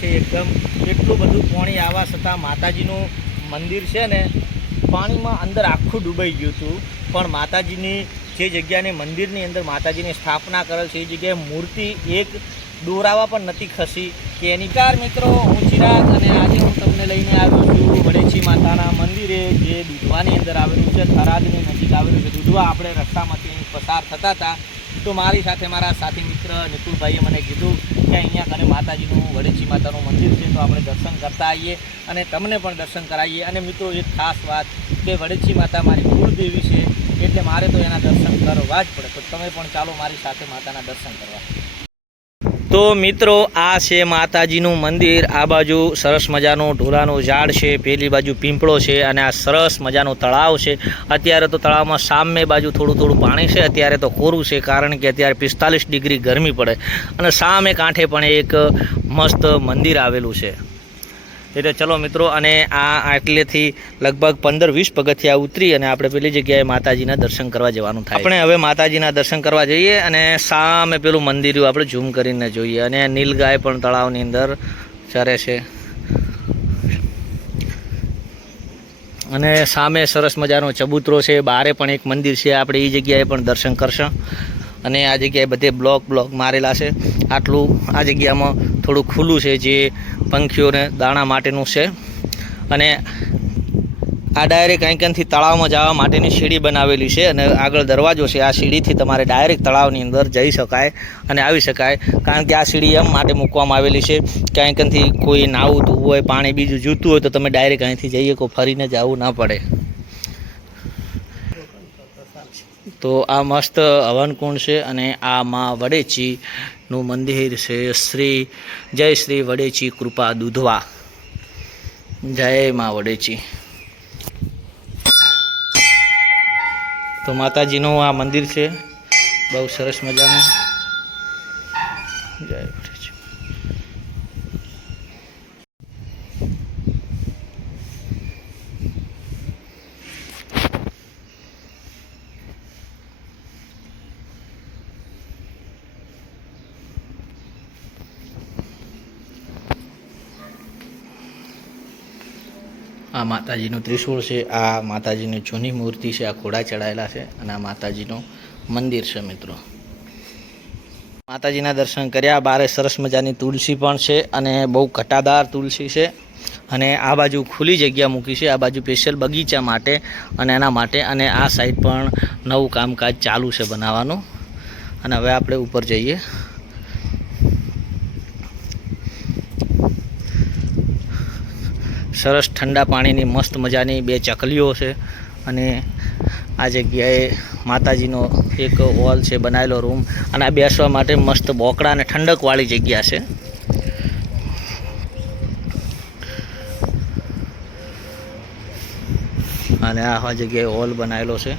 છે એકદમ. એટલું બધું પાણી આવવા છતાં માતાજીનું મંદિર છે ને, પાણીમાં અંદર આખું ડૂબાઈ ગયું હતું. પણ માતાજીની જે જગ્યાને મંદિરની અંદર માતાજીની સ્થાપના કરેલ છે, એ જગ્યાએ મૂર્તિ એક દોરાવા પણ નથી ખસી. કે એની કાર મિત્રો, હું ચિરાગ અને આજે હું તમને લઈને આવ્યો છું વડેચી માતાના મંદિરે, જે દૂધવાની અંદર આવેલું છે, થરાદની નજીક આવેલું છે. દૂધવા આપણે રસ્તામાંથી પસાર થતા હતા. તો મારી સાથે મારા સાથી મિત્ર નિકુલભાઈએ મને કીધું કે અહીંયા કને માતાજીનું, વડેચી માતાનું મંદિર છે, તો આપણે દર્શન કરતા આવીએ અને તમને પણ દર્શન કરાવીએ. અને મિત્રો, એક ખાસ વાત કે વડેચી માતા મારી કુળદેવી છે, એટલે મારે તો એના દર્શન કરવા જ પડે. તો તમે પણ ચાલો મારી સાથે માતાના દર્શન કરવા. તો મિત્રો, આ છે માતાજીનું મંદિર. આ બાજુ સરસ મજાનું ઢોલાનું ઝાડ છે, પેલી બાજુ પીંપળો છે અને આ સરસ મજાનું તળાવ છે. અત્યારે તો તળાવમાં સામે બાજુ થોડું થોડું પાણી છે, અત્યારે તો કોરું છે કારણ કે અત્યારે પિસ્તાલીસ ડિગ્રી ગરમી પડે. અને સામે કાંઠે પણ એક મસ્ત મંદિર આવેલું છે. એટલે ચલો મિત્રો, અને આ આટલેથી લગભગ પંદર વીસ પગથિયા ઉતરી અને આપણે પેલી જગ્યાએ માતાજીના દર્શન કરવા જવાનું થાય આપણે હવે માતાજીના દર્શન કરવા જઈએ અને સામે પેલું મંદિર આપણે ઝૂમ કરીને જોઈએ. અને નીલગાય પણ તળાવની અંદર ચરે છે. અને સામે સરસ મજાનો ચબૂતરો છે. બારે પણ એક મંદિર છે. આપણે એ જગ્યાએ પણ દર્શન કરશું. અને આ જગ્યાએ બધે બ્લોક બ્લોક મારેલા છે. આટલું આ જગ્યામાં થોડું ખુલ્લું છે જે પંખીઓને દાણા માટેનું છે. અને આ ડાયરેક્ટ અહીંકનથી તળાવમાં જવા માટેની સીડી બનાવેલી છે અને આગળ દરવાજો છે. આ સીડીથી તમારે ડાયરેક્ટ તળાવની અંદર જઈ શકાય અને આવી શકાય. કારણ કે આ સીડી એમ માટે મૂકવામાં આવેલી છે કે અહીંકનથી કોઈ નાવું હોય, પાણી બીજું જૂતું હોય તો તમે ડાયરેક્ટ અહીંથી જઈએ શકો ફરીને જવું ના પડે. તો આ મસ્ત હવનકુંડ છે અને આ માં વડેચીનું મંદિર છે. શ્રી, જય શ્રી વડેચી કૃપા દૂધવા. જય માં વડેચી. તો માતાજીનું આ મંદિર છે. બહુ સરસ મજાનું. જય વડેચી આ માતાજીનું ત્રિશૂળ છે, આ માતાજીની જૂની મૂર્તિ છે, આ ઘોડા ચડાયેલા છે અને આ માતાજીનું મંદિર છે મિત્રો. માતાજીના દર્શન કર્યા, બારે સરસ મજાની તુલસી પણ છે અને બહુ ઘટાદાર તુલસી છે અને આ બાજુ ખુલ્લી જગ્યા મૂકી છે, આ બાજુ સ્પેશિયલ બગીચા માટે અને એના માટે અને આ સાઈડ પણ નવું કામકાજ ચાલુ છે બનાવવાનું. અને હવે આપણે ઉપર જઈએ. સરસ ઠંડા પાણીની મસ્ત મજાની બે ચકલીઓ છે અને આ જગ્યાએ માતાજીનો એક હોલ છે, બનાવેલો રૂમ અને આ બેસવા માટે મસ્ત બોકડા અને ઠંડકવાળી જગ્યા છે. અને આ જગ્યાએ હોલ બનાવેલો છે.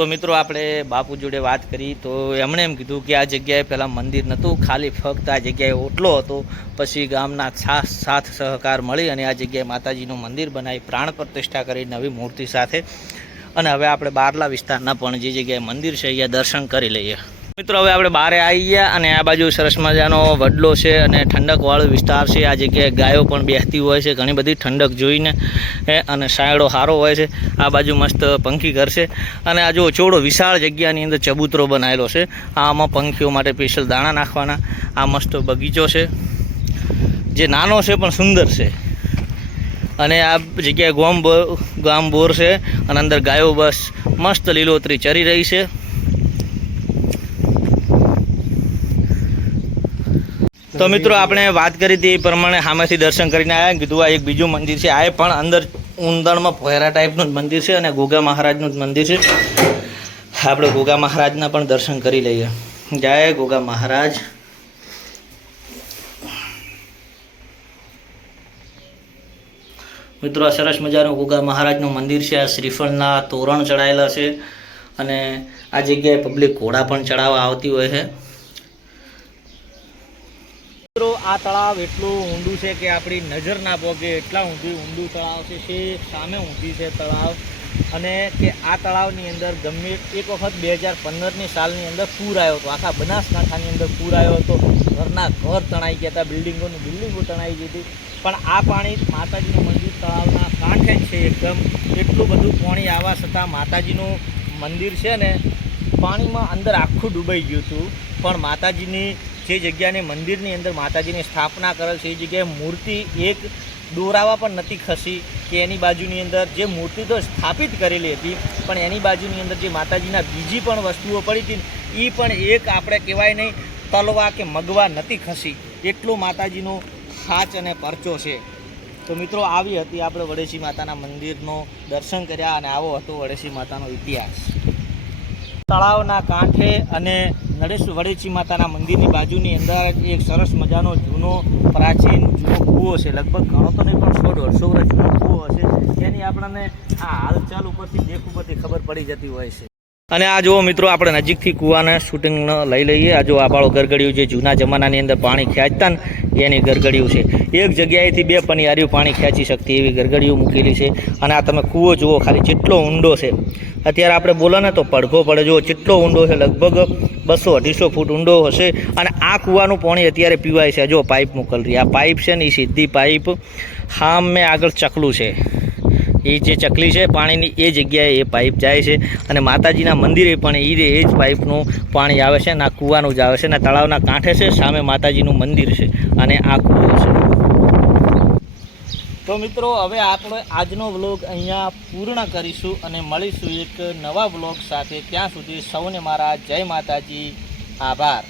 તો મિત્રો આપણે બાપુ જોડે વાત કરી તો એમણે એમ કીધું કે આ જગ્યાએ પહેલાં મંદિર નહોતું, ખાલી ફક્ત આ જગ્યાએ ઓટલો હતો. પછી ગામના સાથ સાથ સહકાર મળી અને આ જગ્યાએ માતાજીનું મંદિર બનાવી પ્રાણ પ્રતિષ્ઠા કરી નવી મૂર્તિ સાથે. અને હવે આપણે બારલા વિસ્તારના પણ જે જગ્યાએ મંદિર છે, અહીંયા દર્શન કરી લઈએ. મિત્રો, હવે આપણે બારે આવી ગયા અને આ બાજુ સરસ મજાનો વડલો છે અને ઠંડકવાળો વિસ્તાર છે. આ જગ્યાએ ગાયો પણ બેસતી હોય છે, ઘણી બધી ઠંડક જોઈને. અને સાયડો સારો હોય છે. આ બાજુ મસ્ત પંખી છે. અને આ જો ચોડો વિશાળ જગ્યાની અંદર ચબૂતરો બનાવેલો છે. આમાં પંખીઓ માટે સ્પેશિયલ દાણા નાખવાના. આ મસ્ત બગીચો છે. જે નાનો છે પણ સુંદર છે. અને આ જગ્યાએ ગોમ ગામ બોર છે અને અંદર ગાયો બસ મસ્ત લીલોતરી ચરી રહી છે. તો મિત્રો, આપણે વાત કરી હતી એ પ્રમાણે સામેથી દર્શન કરીને આવ્યા કીધું આ એક બીજું મંદિર છે. આ પણ અંદર ઉંદણમાં ભોયરા ટાઈપનું જ મંદિર છે અને ગોગા મહારાજનું જ મંદિર છે. આપણે ગોગા મહારાજના પણ દર્શન કરી લઈએ. જય ગોગા મહારાજ. મિત્રો, આ સરસ મજાનું ગોગા મહારાજનું મંદિર છે. આ શ્રીફળના તોરણ ચડાયેલા છે અને આ જગ્યાએ પબ્લિક ઘોડા પણ ચડાવવા આવતી હોય છે. આ તળાવ એટલું ઊંડું છે કે આપણી નજર ના પોગે એટલા ઊંધું ઊંડું તળાવ છે છે સામે ઊંધી છે તળાવ. અને કે આ તળાવની અંદર ગમે એક વખત બે હજાર પંદરની સાલની અંદર પૂર આવ્યો હતો. આખા બનાસકાંઠાની અંદર પૂર આવ્યો હતો. ઘરના ઘર તણાઈ ગયા હતા, બિલ્ડિંગોની બિલ્ડિંગો તણાઈ ગઈ હતી. પણ આ પાણી માતાજીનું મંદિર તળાવના કાંઠે જ છે એકદમ. એટલું બધું પાણી આવવા છતાં માતાજીનું મંદિર છે ને પાણીમાં અંદર આખું ડૂબાઈ ગયું હતું. પણ માતાજીની જે જગ્યાને મંદિરની અંદર માતાજીની સ્થાપના કરેલ છે, એ જગ્યાએ મૂર્તિ એક દોરાવા પણ નથી ખસી કે એની બાજુની અંદર જે મૂર્તિ તો સ્થાપિત કરેલી હતી, પણ એની બાજુની અંદર જે માતાજીના બીજી પણ વસ્તુઓ પડી હતી એ પણ એક આપણે કહેવાય નહીં તલવા કે મગવા નથી ખસી, એટલો માતાજીનો ખાચ અને પરચો છે. તો મિત્રો, આવી હતી આપણે વડેશી માતાના મંદિરનો દર્શન કર્યા અને આવો હતો વડેશી માતાનો ઇતિહાસ. તળાવના કાંઠે અને નરેશ વડેચી માતાના મંદિરની બાજુની અંદર એક સરસ મજાનો જૂનો પ્રાચીન જૂનો કૂવો છે. લગભગ ઘણો તો નહીં, પણ સો દોઢસો વર્ષ જૂનો કૂવો હશે. જેની આપણને આ હાલચાલ ઉપરથી દેખ ઉપરથી ખબર પડી જતી હોય છે. અને આ જુઓ મિત્રો, આપણે નજીકથી કૂવાને શૂટિંગ લઈ લઈએ. આ જો આબાળો ગરગડિયું જે જૂના જમાનાની અંદર પાણી ખેંચતા ને એની ગરગડિયું છે. એક જગ્યાએથી બે પનિયારીઓ પાણી ખેંચી શકતી એવી ગરગડિયું મૂકેલી છે. અને આ તમે કૂવો જુઓ, ખાલી જેટલો ઊંડો છે. અત્યારે આપણે બોલો ને તો પડઘો પડે. જુઓ જેટલો ઊંડો છે, લગભગ બસો અઢીસો ફૂટ ઊંડો હશે. અને આ કૂવાનું પાણી અત્યારે પીવાય છે. જો પાઇપ મોકલરી. આ પાઇપ છે ને એ સીધી પાઇપ. હામ મેં આગળ ચકલું છે. એ જે ચકલી છે, પાણીની એ જગ્યાએ એ પાઇપ જાય છે અને માતાજીના મંદિરે પણ એ એ જ પાઇપનું પાણી આવે છે અને આ કૂવાનું જ આવે છે અને તળાવના કાંઠે છે, સામે માતાજીનું મંદિર છે અને આ કૂવો છે. તો મિત્રો, હવે આપણે આજનો વ્લોગ અહીંયા પૂર્ણ કરીશું અને મળીશું એક નવા વ્લોગ સાથે. ત્યાં સુધી સૌને મારા જય માતાજી. આભાર.